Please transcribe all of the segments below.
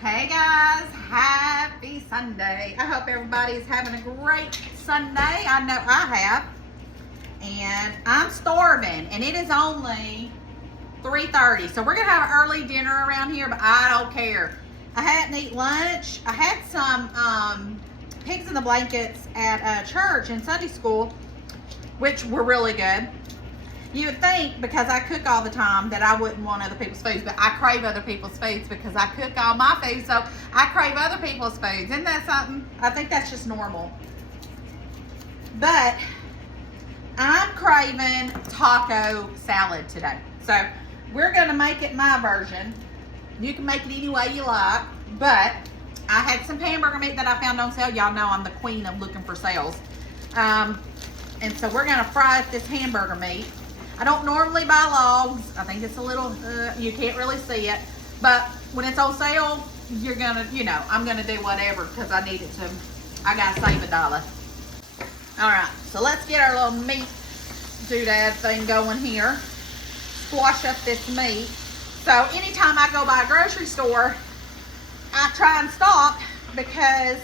Hey guys, happy Sunday. I hope everybody's having a great Sunday. I know I have. And I'm starving and it is only 3:30. So we're gonna have an early dinner around here, but I don't care. I hadn't eaten lunch. I had some pigs in the blankets at church and Sunday school, which were really good. You would think because I cook all the time that I wouldn't want other people's foods, but I crave other people's foods because I cook all my food, so I crave other people's foods. Isn't that something? I think that's just normal. But I'm craving taco salad today. So we're gonna make it my version. You can make it any way you like, but I had some hamburger meat that I found on sale. Y'all know I'm the queen of looking for sales. And so we're gonna fry this hamburger meat. I don't normally buy logs. I think it's a little, you can't really see it. But when it's on sale, you're gonna, I'm gonna do whatever because I need it to, I gotta save $1. All right, so let's get our little meat doodad thing going here. Squash up this meat. So anytime I go by a grocery store, I try and stop because,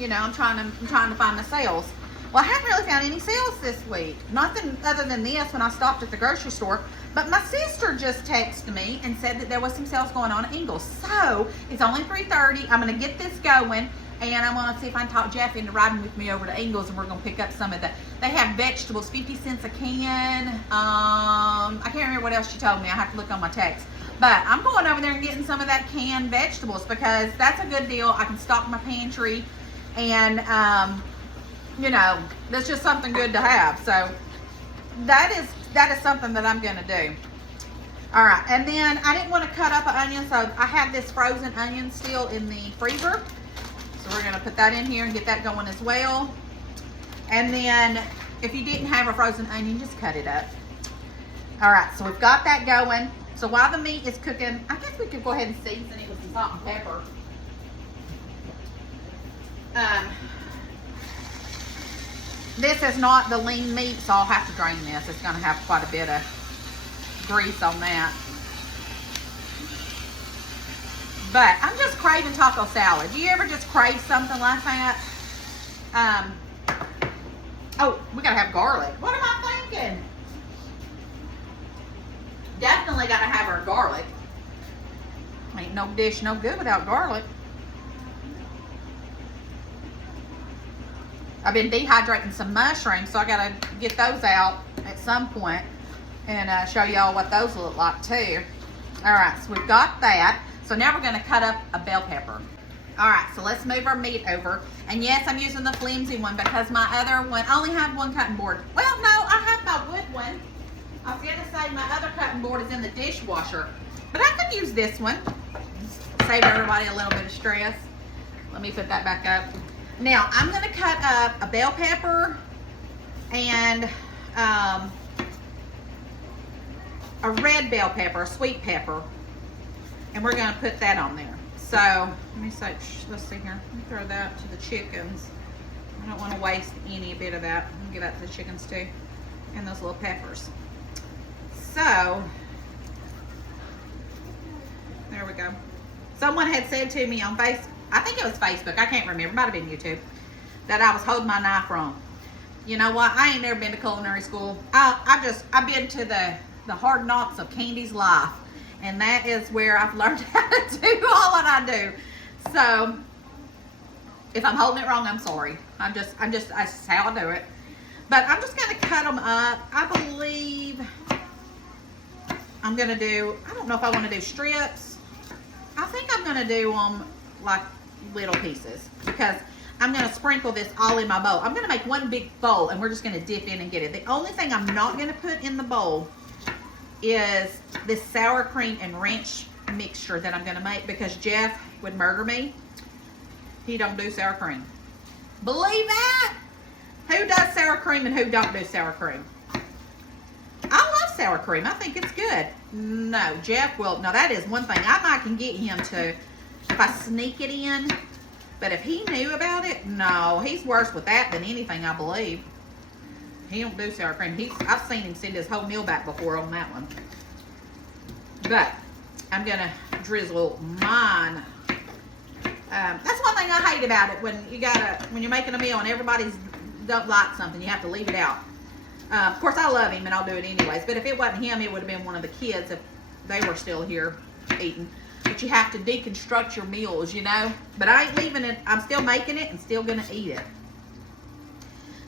I'm trying to find the sales. Well, I haven't really found any sales this week. Nothing other than this when I stopped at the grocery store. But my sister just texted me and said that there was some sales going on at Ingles. So it's only 3:30. I'm going to get this going. And I'm going to see if I can talk Jeff into riding with me over to Ingles. And we're going to pick up some of they have vegetables, 50 cents a can. I can't remember what else she told me. I have to look on my text. But I'm going over there and getting some of that canned vegetables because that's a good deal. I can stock my pantry. And, that's just something good to have. So that is something that I'm going to do. All right. And then I didn't want to cut up an onion. So I have this frozen onion still in the freezer. So we're going to put that in here and get that going as well. And then if you didn't have a frozen onion, just cut it up. All right. So we've got that going. So while the meat is cooking, I guess we could go ahead and season it with some salt and pepper. This is not the lean meat, so I'll have to drain this. It's going to have quite a bit of grease on that. But I'm just craving taco salad. Do you ever just crave something like that? Oh, we got to have garlic. What am I thinking? Definitely got to have our garlic. Ain't no dish no good without garlic. I've been dehydrating some mushrooms, so I got to get those out at some point and show y'all what those look like too. All right, so we've got that. So now we're going to cut up a bell pepper. All right, so let's move our meat over. And yes, I'm using the flimsy one because my other one only have one cutting board. Well, no, I have my wood one. I was going to say my other cutting board is in the dishwasher, but I could use this one. Save everybody a little bit of stress. Let me put that back up. Now, I'm going to cut up a bell pepper and a red bell pepper, a sweet pepper, and we're going to put that on there. So, let me say, let's see here. Let me throw that to the chickens. I don't want to waste any bit of that. I'll give that to the chickens too, and those little peppers. So, there we go. Someone had said to me on Facebook, I think it was Facebook, I can't remember, it might have been YouTube, that I was holding my knife wrong. You know what? I ain't never been to culinary school. I've been to the hard knocks of Candy's life, and that is where I've learned how to do all that I do. So if I'm holding it wrong, I'm sorry. That's just how I do it. But I'm just going to cut them up. I believe I'm going to do, I don't know if I want to do strips. I think I'm going to do them like little pieces because I'm going to sprinkle this all in my bowl. I'm going to make one big bowl and we're just going to dip in and get it. The only thing I'm not going to put in the bowl is this sour cream and ranch mixture that I'm going to make because Jeff would murder me. He don't do sour cream. Believe that? Who does sour cream and who don't do sour cream? I love sour cream. I think it's good. No, Jeff will. No, that is one thing. I might can get him to, if I sneak it in. But if he knew about it, no. He's worse with that than anything, I believe. He don't do sour cream. I've seen him send his whole meal back before on that one. But I'm gonna drizzle mine. That's one thing I hate about it, when you're making a meal and everybody's don't like something, you have to leave it out. Of course, I love him and I'll do it anyways, but if it wasn't him, it would have been one of the kids if they were still here eating. But you have to deconstruct your meals, you know. But I ain't leaving it. I'm still making it and still gonna eat it.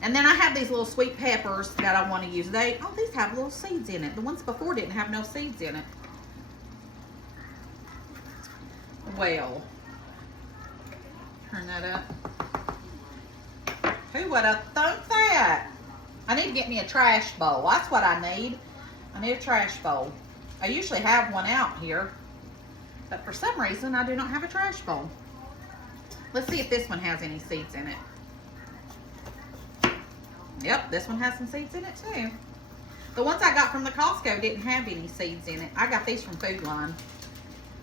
And then I have these little sweet peppers that I want to use. These have little seeds in it. The ones before didn't have no seeds in it. Well, turn that up. Who would have thunk that? I need to get me a trash bowl. That's what I need. I need a trash bowl. I usually have one out here, but for some reason I do not have a trash bowl. Let's see if this one has any seeds in it. Yep, this one has some seeds in it too. The ones I got from the Costco didn't have any seeds in it. I got these from Food Line.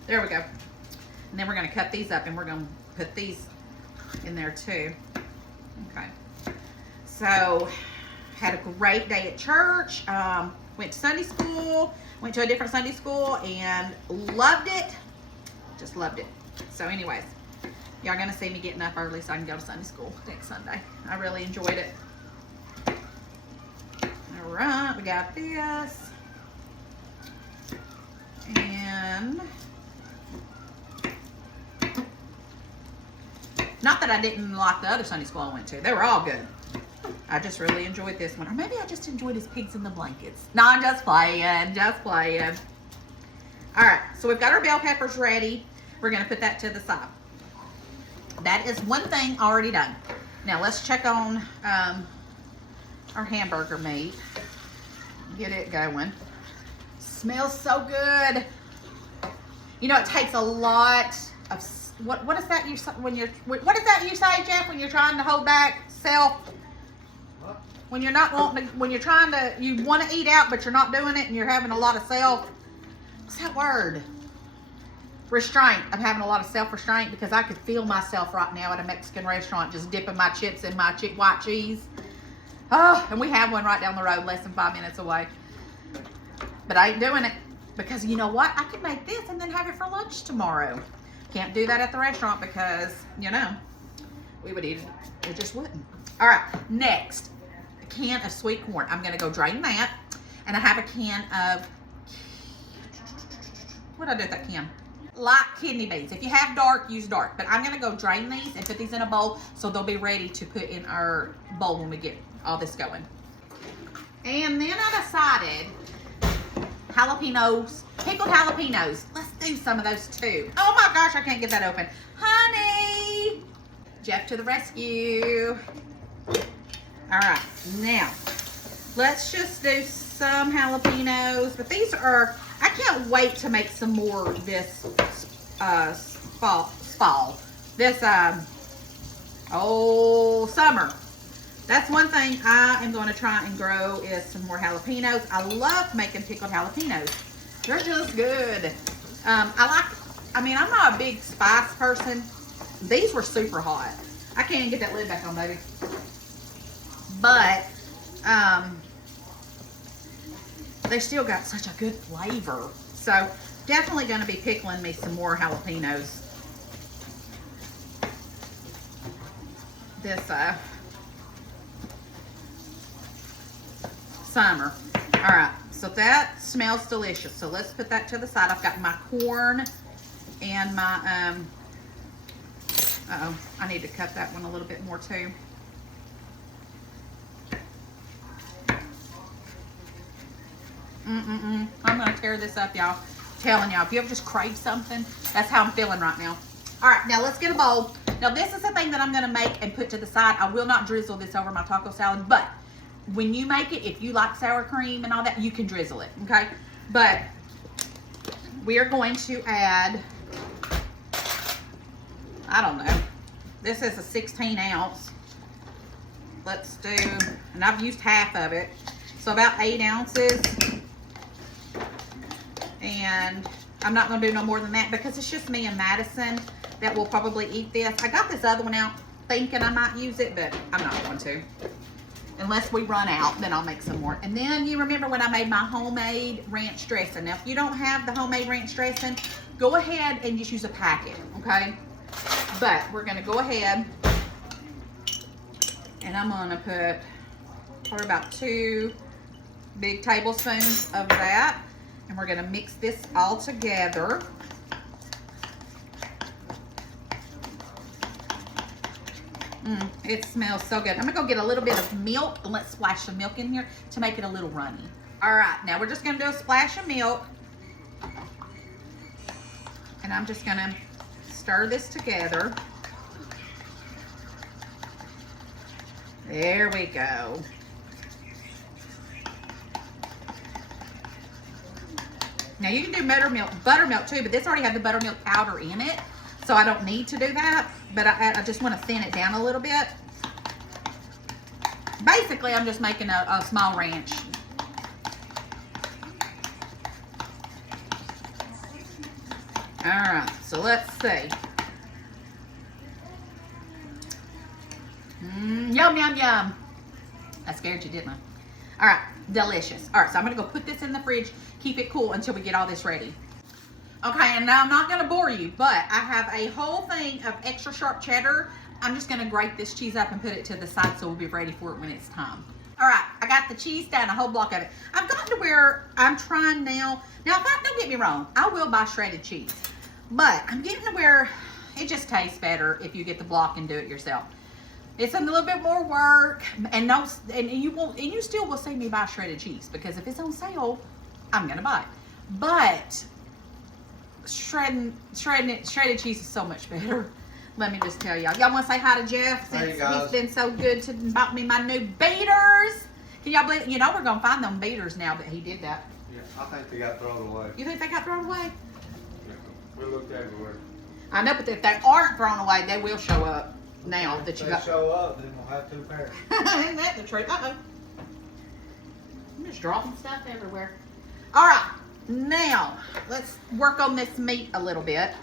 There we go. And then we're going to cut these up and we're going to put these in there too. Okay. So, had a great day at church. Went to Sunday school. Went to a different Sunday school and loved it. Just loved it. So anyways, y'all going to see me getting up early so I can go to Sunday school next Sunday. I really enjoyed it. All right, we got this. And not that I didn't like the other Sunday school I went to. They were all good. I just really enjoyed this one. Or maybe I just enjoyed his pigs in the blankets. No, I'm just playing. Just playing. All right, so we've got our bell peppers ready. We're going to put that to the side. That is one thing already done. Now let's check on our hamburger meat. Get it going. Smells so good. You know, it takes a lot of what is that you say, Jeff, when you're trying to hold back self? When you're not wanting to, when you're trying to, you want to eat out but you're not doing it and you're having a lot of self. What's that word? Restraint. I'm having a lot of self-restraint because I could feel myself right now at a Mexican restaurant just dipping my chips in my white cheese. Oh, and we have one right down the road, less than 5 minutes away. But I ain't doing it because you know what? I could make this and then have it for lunch tomorrow. Can't do that at the restaurant because, you know, we would eat it. It just wouldn't. All right, next, a can of sweet corn. I'm going to go drain that. And I have a can of, what did I do with that can? Light kidney beans. If you have dark, use dark. But I'm going to go drain these and put these in a bowl so they'll be ready to put in our bowl when we get all this going. And then I decided jalapenos, pickled jalapenos. Let's do some of those too. Oh my gosh, I can't get that open. Honey! Jeff to the rescue. All right, now let's just do some jalapenos. But these are, I can't wait to make some more this fall. This summer. That's one thing I am going to try and grow is some more jalapenos. I love making pickled jalapenos. They're just good. I'm not a big spice person. These were super hot. I can't even get that lid back on, baby. But they still got such a good flavor. So definitely going to be pickling me some more jalapenos this summer. All right, so that smells delicious. So let's put that to the side. I've got my corn and my I need to cut that one a little bit more too. I'm gonna tear this up, y'all. Telling y'all, if you ever just crave something, that's how I'm feeling right now. All right, now let's get a bowl. Now this is the thing that I'm gonna make and put to the side. I will not drizzle this over my taco salad, but when you make it, if you like sour cream and all that, you can drizzle it, okay? But we are going to add, I don't know, this is a 16 ounce. Let's do, and I've used half of it, so about 8 ounces. And I'm not gonna do no more than that because it's just me and Madison that will probably eat this. I got this other one out thinking I might use it, but I'm not going to. Unless we run out, then I'll make some more. And then you remember when I made my homemade ranch dressing. Now, if you don't have the homemade ranch dressing, go ahead and just use a packet, okay? But we're gonna go ahead and I'm gonna put probably about 2 big tablespoons of that. And we're gonna mix this all together. It smells so good. I'm gonna go get a little bit of milk and let's splash some milk in here to make it a little runny. All right, now we're just gonna do a splash of milk. And I'm just gonna stir this together. There we go. Now you can do buttermilk too, but this already had the buttermilk powder in it. So I don't need to do that, but I just want to thin it down a little bit. Basically, I'm just making a small ranch. All right, so let's see. Yum, yum, yum. I scared you, didn't I? All right, delicious. All right, so I'm gonna go put this in the fridge, keep it cool until we get all this ready. Okay, and now I'm not gonna bore you, but I have a whole thing of extra sharp cheddar. I'm just gonna grate this cheese up and put it to the side so we'll be ready for it when it's time. All right, I got the cheese down, a whole block of it. I've gotten to where I'm trying now. Now, don't get me wrong, I will buy shredded cheese, but I'm getting to where it just tastes better if you get the block and do it yourself. It's a little bit more work, and you still will see me buy shredded cheese because if it's on sale, I'm gonna buy it. But shredded cheese is so much better. Let me just tell y'all. Y'all want to say hi to Jeff since he's been so good to bought me my new beaters? Can y'all believe? You know we're gonna find them beaters now that he did that. Yeah, I think they got thrown away. You think they got thrown away? Yeah, we looked everywhere. I know, but if they aren't thrown away, they will show up now that you got. If they show up, then we'll have 2 pairs. Isn't that the truth? Uh-oh. I'm just dropping stuff everywhere. All right, now let's work on this meat a little bit.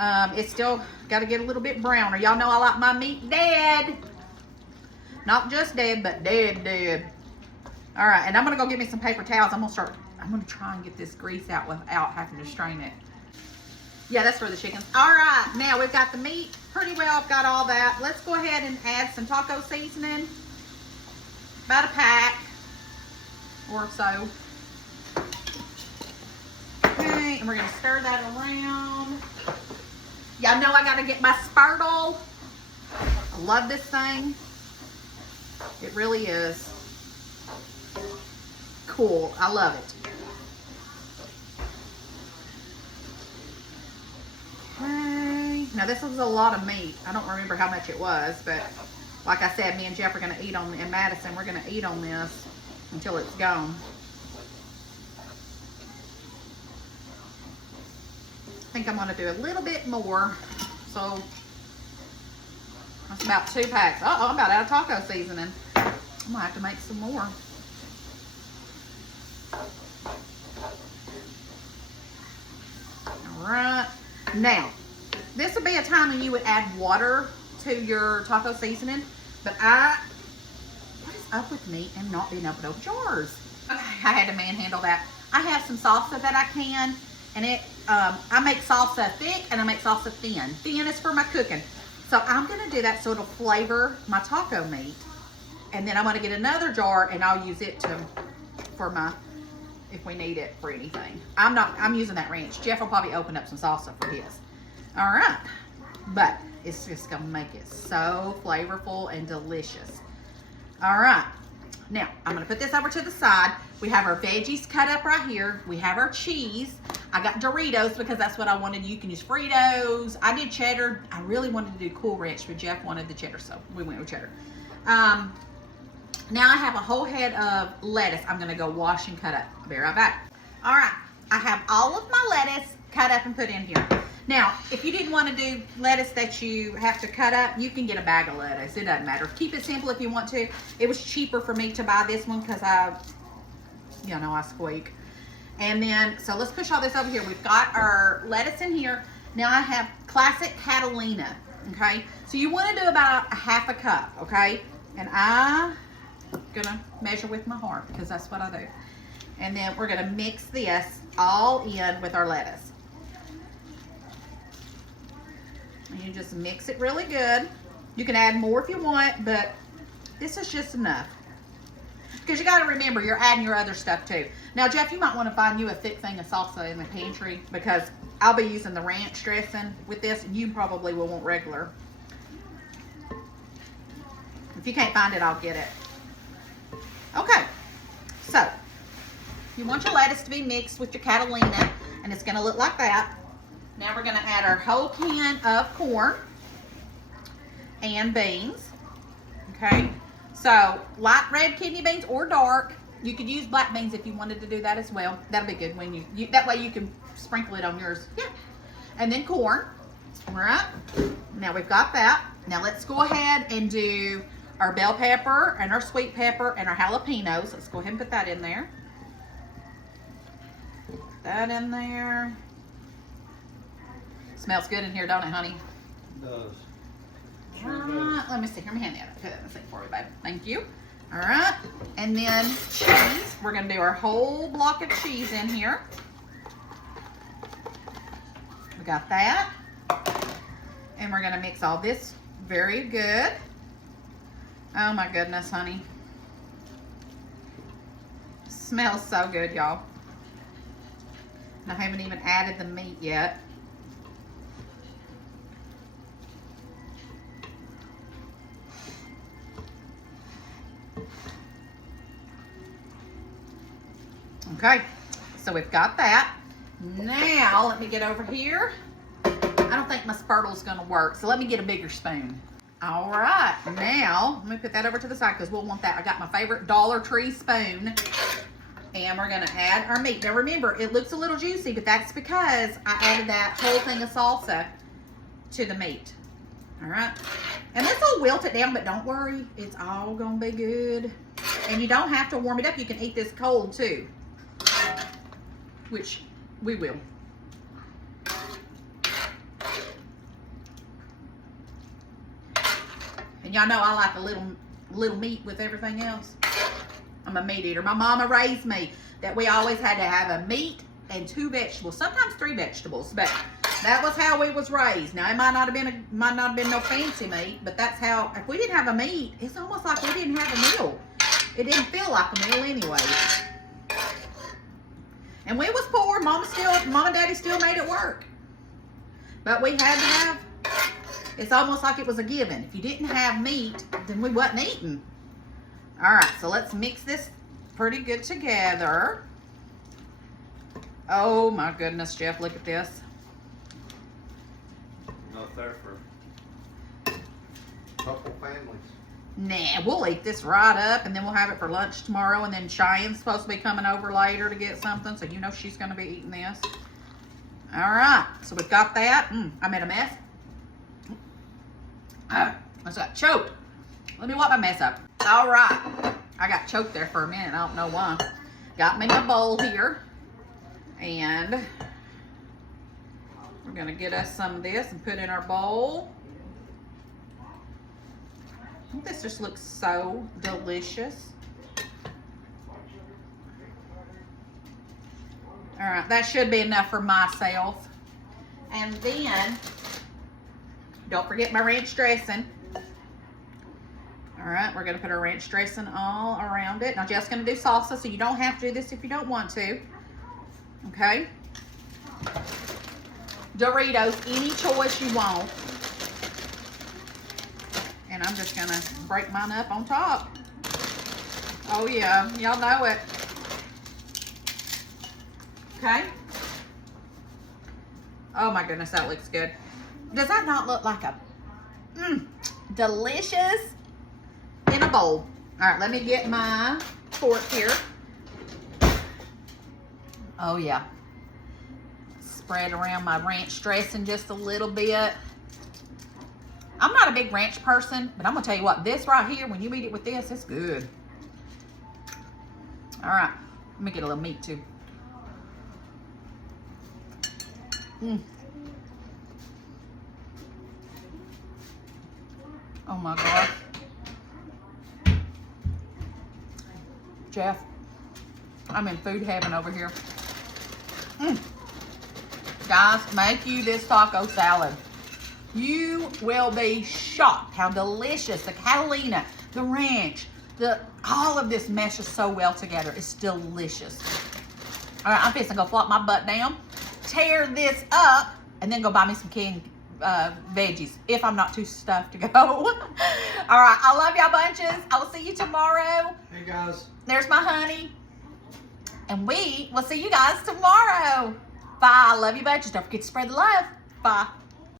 It's still got to get a little bit browner. Y'all know I like my meat dead. Not just dead, but dead. All right, and I'm gonna go get me some paper towels. I'm gonna try and get this grease out without having to strain it. Yeah, that's for the chickens. All right, now we've got the meat pretty well. I've got all that. Let's go ahead and add some taco seasoning. About a pack or so. Okay, and we're gonna stir that around. Y'all know I gotta get my Spurtle. I love this thing. It really is cool. I love it. Okay. Now this was a lot of meat. I don't remember how much it was, but like I said, me and Jeff are gonna eat on, and Madison, we're gonna eat on this until it's gone. I think I'm gonna do a little bit more. So that's about 2 packs. Uh-oh, I'm about out of taco seasoning. I'm gonna have to make some more. All right. Now, this would be a time when you would add water to your taco seasoning, but what is up with me and not being able to open jars? Okay, I had to manhandle that. I have some salsa that I can, and I make salsa thick and I make salsa thin. Thin is for my cooking. So I'm gonna do that so it'll flavor my taco meat. And then I'm gonna get another jar and I'll use it if we need it for anything. I'm using that ranch. Jeff will probably open up some salsa for his. All right, but it's just gonna make it so flavorful and delicious. All right, now I'm gonna put this over to the side. We have our veggies cut up right here. We have our cheese. I got Doritos because that's what I wanted. You can use Fritos. I did cheddar. I really wanted to do Cool Ranch, but Jeff wanted the cheddar, so we went with cheddar. Now I have a whole head of lettuce I'm gonna go wash and cut up. I'll be right back. All right, I have all of my lettuce cut up and put in here. Now, if you didn't want to do lettuce that you have to cut up, you can get a bag of lettuce. It doesn't matter. Keep it simple if you want to. It was cheaper for me to buy this one because I squeak. And then, so let's push all this over here. We've got our lettuce in here. Now I have classic Catalina, okay? So you want to do about a 1/2 cup, okay? And I gonna measure with my heart because that's what I do. And then we're gonna mix this all in with our lettuce. And you just mix it really good. You can add more if you want, but this is just enough. Because you gotta remember, you're adding your other stuff too. Now, Jeff, you might wanna find you a thick thing of salsa in the pantry because I'll be using the ranch dressing with this, and you probably will want regular. If you can't find it, I'll get it. Okay, so you want your lettuce to be mixed with your Catalina, and it's gonna look like that. Now we're gonna add our whole can of corn and beans, okay? So light red kidney beans or dark. You could use black beans if you wanted to do that as well. That'll be good when you that way you can sprinkle it on yours. Yeah. And then corn. All right. Now we've got that. Now let's go ahead and do our bell pepper and our sweet pepper and our jalapenos. Let's go ahead and put that in there. Put that in there. Smells good in here, don't it, honey? It does. All right. Let me see. Here, let me hand that. Put that in the sink for you, babe. Thank you. All right. And then cheese. We're going to do our whole block of cheese in here. We got that. And we're going to mix all this very good. Oh my goodness, honey. Smells so good, y'all. I haven't even added the meat yet. Okay, so we've got that. Now, let me get over here. I don't think my spurtle's gonna work, so let me get a bigger spoon. All right, now, let me put that over to the side because we'll want that. I got my favorite Dollar Tree spoon. And we're gonna add our meat. Now remember, it looks a little juicy, but that's because I added that whole thing of salsa to the meat. All right, and this will wilt it down, but don't worry, it's all gonna be good. And you don't have to warm it up. You can eat this cold too, which we will. And y'all know I like a little meat with everything else. I'm a meat eater. My mama raised me that we always had to have a meat and 2 vegetables, sometimes 3 vegetables, but that was how we was raised. Now it might not have been no fancy meat, but that's how. If we didn't have a meat, it's almost like we didn't have a meal. It didn't feel like a meal anyway. And we was poor. Mom and Daddy still made it work. But we had to have. It's almost like it was a given. If you didn't have meat, then we wasn't eating. All right, so let's mix this pretty good together. Oh my goodness, Jeff, look at this. Not there for a couple families. Nah, we'll eat this right up, and then we'll have it for lunch tomorrow, and then Cheyenne's supposed to be coming over later to get something, so you know she's going to be eating this. All right, so we've got that. I made a mess. I just got choked. Let me wipe my mess up. All right, I got choked there for a minute. I don't know why. Got me my bowl here, and we're gonna get us some of this and put in our bowl. This just looks so delicious. All right, that should be enough for myself. And then, don't forget my ranch dressing. All right, we're gonna put our ranch dressing all around it. Now Jeff's gonna do salsa, so you don't have to do this if you don't want to. Okay. Doritos, any choice you want. And I'm just gonna break mine up on top. Oh yeah, y'all know it. Okay. Oh my goodness, that looks good. Does that not look like a delicious in a bowl? All right, let me get my fork here. Oh yeah. Spread around my ranch dressing just a little bit. I'm not a big ranch person, but I'm gonna tell you what, this right here, when you eat it with this, it's good. All right, let me get a little meat too. Oh my gosh. Jeff, I'm in food heaven over here. Guys, make you this taco salad. You will be shocked how delicious the Catalina, the ranch, all of this meshes so well together. It's delicious. All right, I'm fixing to go flop my butt down, tear this up, and then go buy me some canned veggies if I'm not too stuffed to go. All right, I love y'all bunches. I will see you tomorrow. Hey guys. There's my honey. And we will see you guys tomorrow. Bye. Love you bunches. Don't forget to spread the love. Bye.